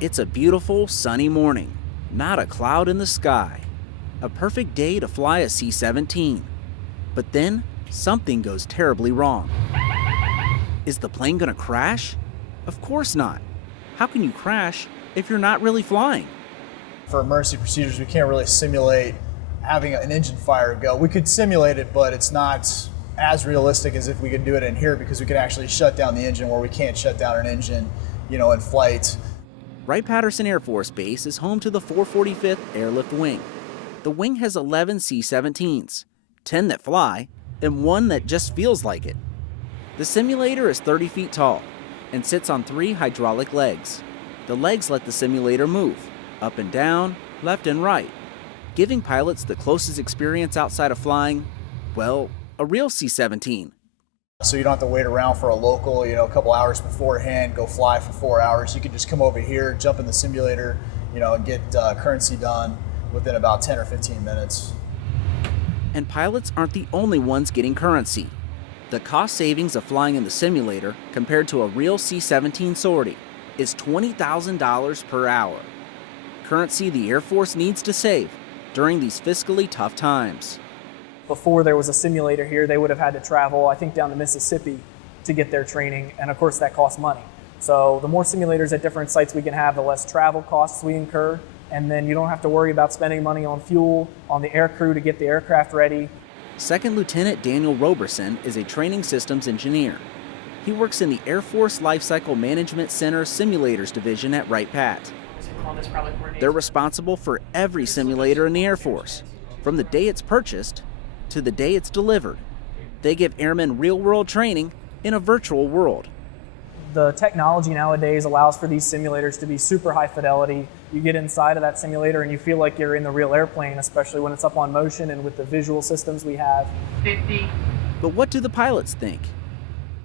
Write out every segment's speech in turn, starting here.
It's a beautiful, sunny morning, not a cloud in the sky. A perfect day to fly a C-17. But then, something goes terribly wrong. Is the plane gonna crash? Of course not. How can you crash if you're not really flying? For emergency procedures, we can't really simulate having an engine fire go. We could simulate it, but it's not as realistic as if we could do it in here because we could actually shut down the engine where we can't shut down an engine, in flight. Wright-Patterson Air Force Base is home to the 445th Airlift Wing. The wing has 11 C-17s, 10 that fly, and one that just feels like it. The simulator is 30 feet tall and sits on 3 hydraulic legs. The legs let the simulator move, up and down, left and right, giving pilots the closest experience outside of flying, well, a real C-17. So you don't have to wait around for a local, a couple hours beforehand, go fly for 4 hours. You can just come over here, jump in the simulator, and get currency done within about 10 or 15 minutes. And pilots aren't the only ones getting currency. The cost savings of flying in the simulator compared to a real C-17 sortie is $20,000 per hour. Currency the Air Force needs to save during these fiscally tough times. Before there was a simulator here, they would have had to travel, I think, down to Mississippi to get their training, and of course that costs money. So the more simulators at different sites we can have, the less travel costs we incur, and then you don't have to worry about spending money on fuel, on the air crew to get the aircraft ready. Second Lieutenant Daniel Roberson is a training systems engineer. He works in the Air Force Lifecycle Management Center Simulators Division at Wright-Pat. They're responsible for every simulator in the Air Force, from the day it's purchased to the day it's delivered. They give airmen real-world training in a virtual world. The technology nowadays allows for these simulators to be super high fidelity. You get inside of that simulator and you feel like you're in the real airplane, especially when it's up on motion and with the visual systems we have. 50. But what do the pilots think?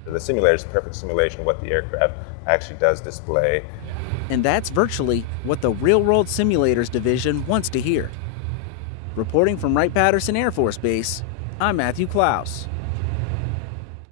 The simulator is a perfect simulation of what the aircraft actually does display. And that's virtually what the Real World Simulators Division wants to hear. Reporting from Wright-Patterson Air Force Base, I'm Matthew Klaus.